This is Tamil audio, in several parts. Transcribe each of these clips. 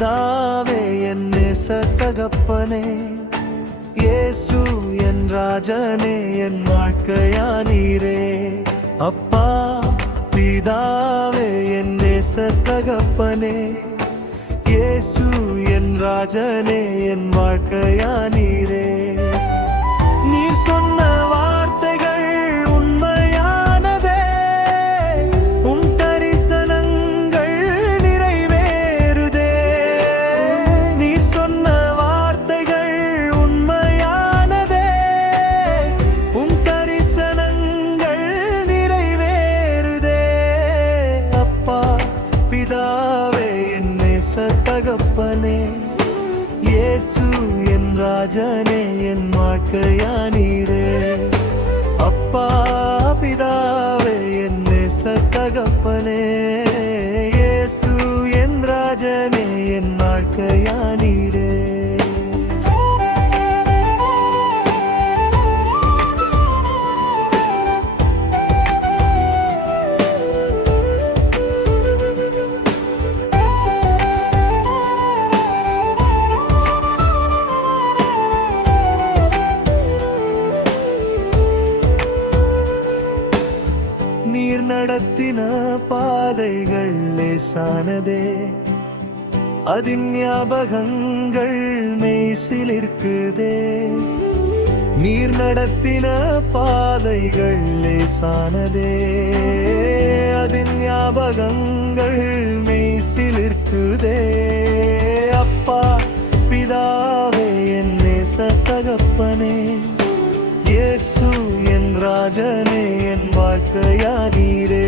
பிதாவே என் நேச தகப்பனே இயேசு என் ராஜனே என் வாழ்க்கையா நீரே. அப்பா பிதாவே என் நேச தகப்பனே இயேசு என் ராஜனே என் வாழ்க்கையா நீரே. தகப்பனே இயேசு என் ராஜனே என் வாழ்க்கையா நீரே. அப்பா பிதாவே என் நேச தகப்பனே. இயேசு என் ராஜனே என் வாழ்க்கையா நீரே. நடத்தின பாதைகள் லேசானதே. அதின் ஞாபகங்கள் மெய்சிலிருக்குதே. நீர் நடத்தின பாதைகள் லேசானதே. அதின் ஞாபகங்கள் மெய்சிலிருக்குதே. அப்பா பிதாவே என் நேச தகப்பனே. இயேசு என் ராஜனே என் வாழ்க்கையா நீரே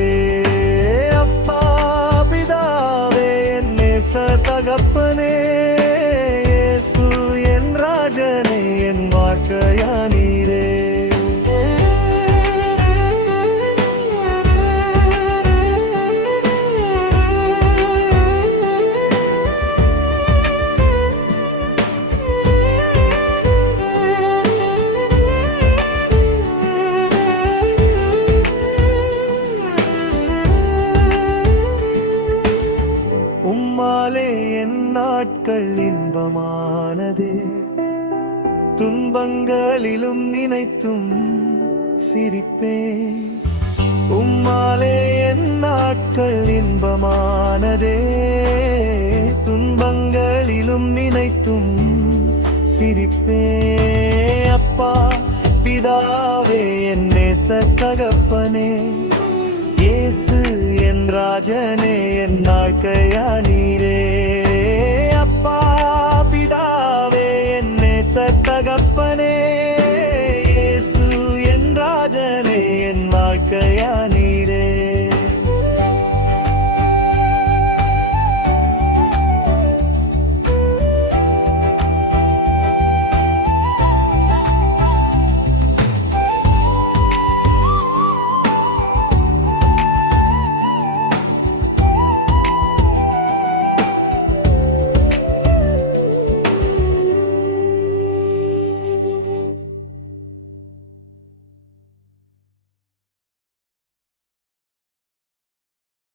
நாட்கள் இன்பமானது. துன்பங்களிலும் நினைத்தும் சிரிப்பே உம்மாலே என் நாட்கள் இன்பமானதே. துன்பங்களிலும் நினைத்தும் சிரிப்பே. அப்பா பிதாவே என் நேச தகப்பனே இயேசு என் ராஜனே என் நாட்கையா நீரே. தகப்பனே இயேசு என் ராஜனே என் வாழ்க்கையானே.